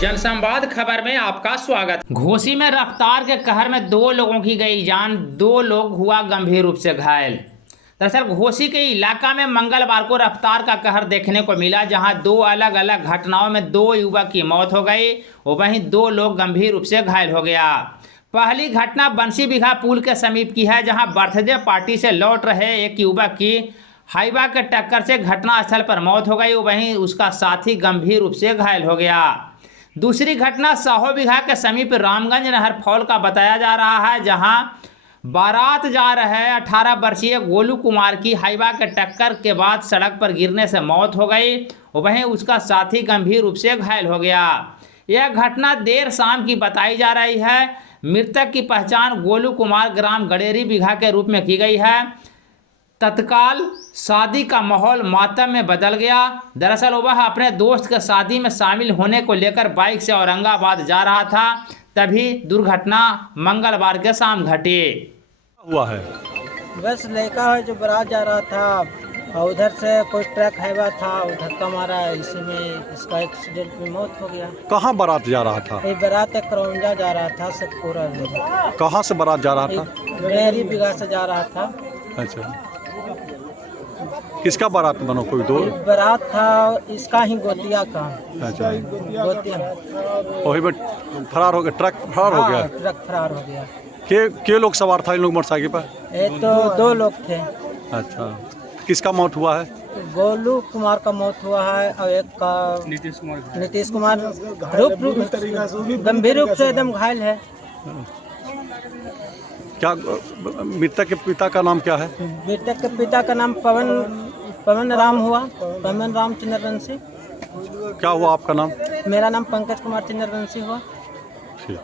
जनसंवाद खबर में आपका स्वागत। घोसी में रफ्तार के कहर में 2 लोगों की गई जान, 2 लोग हुआ गंभीर रूप से घायल। दरअसल घोसी के इलाका में मंगलवार को रफ्तार का कहर देखने को मिला, जहां 2 अलग अलग घटनाओं में 2 युवक की मौत हो गई और वहीं 2 लोग गंभीर रूप से घायल हो गया। पहली घटना बंसी बिघा पुल के समीप की है, जहां बर्थडे पार्टी से लौट रहे एक युवक की हाईवा के टक्कर से घटनास्थल पर मौत हो गई, वहीं उसका साथी गंभीर रूप से घायल हो गया। दूसरी घटना साहो बिघा के समीप रामगंज नहर फॉल का बताया जा रहा है, जहां बारात जा रहे 18 वर्षीय गोलू कुमार की हाईवा के टक्कर के बाद सड़क पर गिरने से मौत हो गई, वहीं उसका साथी गंभीर रूप से घायल हो गया। यह घटना देर शाम की बताई जा रही है। मृतक की पहचान गोलू कुमार ग्राम गडेरी बिघा के रूप में की गई है। तत्काल शादी का माहौल मातम में बदल गया। दरअसल वह अपने दोस्त के शादी में शामिल होने को लेकर बाइक से औरंगाबाद जा रहा था, तभी दुर्घटना मंगलवार के शाम घटी। हुआ है बस लड़का है जो बारात जा रहा था और उधर से कोई ट्रक हाईवा था, धक्का मारा, इसी में इसका एक्सीडेंट में मौत हो गया। कहाँ बारात जा रहा था? ये बारात करौंजा जा रहा था, सतपुरा में। कहाँ से बारात जा रहा था? गहरी बिघा से जा रहा था। अच्छा, किसका बारात बनो? कोई दो बारात था इसका ही गोतिया का। अच्छा, गोतिया वही में फरार हो गया, ट्रक फरार हो गया। ट्रक फरार हो गया। के लोग सवार था इन लोग मोटरसाइकिल पर? ये तो 2 लोग थे। अच्छा, किसका मौत हुआ है? गोलू कुमार का मौत हुआ है और एक का नीतीश कुमार गंभीर रूप से एकदम घायल है। क्या मृतक के पिता का नाम क्या है? मृतक के पिता का नाम पवन राम हुआ, पवन राम चिन्नरवंशी। क्या हुआ आपका नाम? मेरा नाम पंकज कुमार चिन्नरवंशी हुआ। ठीक।